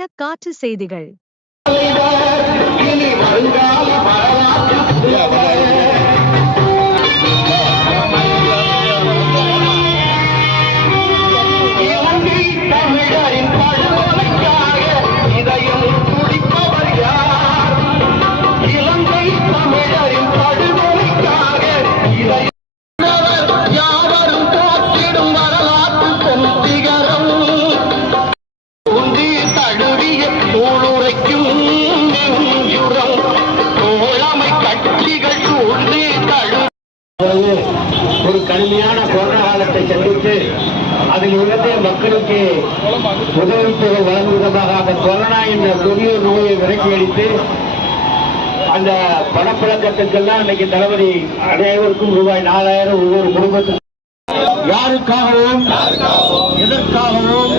பயண காற்று செய்திகள். ஒரு கடுமையான கொரோனா காலத்தை சந்தித்து அதில் இருந்து மக்களுக்கு உதவி தொகை வழங்கும் விதமாக அந்த கொரோனா என்ற கொடிய நோயை விரட்டி அடித்து அந்த பணப்பழக்கத்துக்கெல்லாம் இன்னைக்கு தளபதி அனைவருக்கும் ரூபாய் 4000 ஒவ்வொரு குடும்பத்துக்கும் யாருக்காகவும் எதற்காகவும்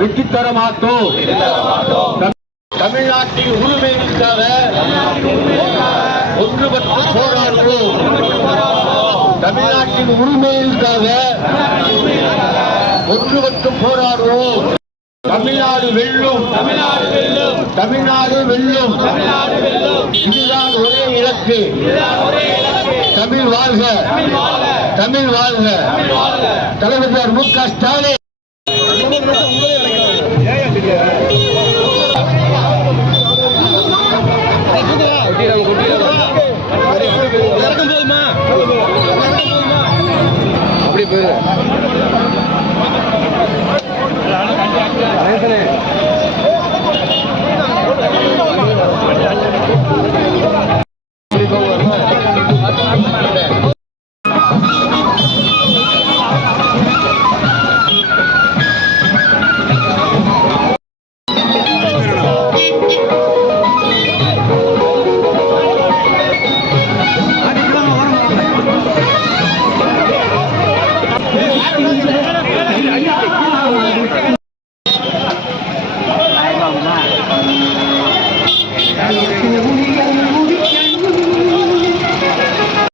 விட்டுத்தர மாட்டோம். தமிழ்நாட்டின் உரிமைகளுக்காக ஒன்றுபட்டு போராடுவோம். தமிழ்நாட்டின் உரிமைகளுக்காக ஒன்றுபட்டு போராடுவோம். தமிழ்நாடு வெல்லும், தமிழ்நாடு வெல்லும். இதுதான் ஒரே இலக்கு. தமிழ் வாழ்க, தமிழ் வாழ்க. தலைவர் மு.க. ஸ்டாலின். அப்படி போய்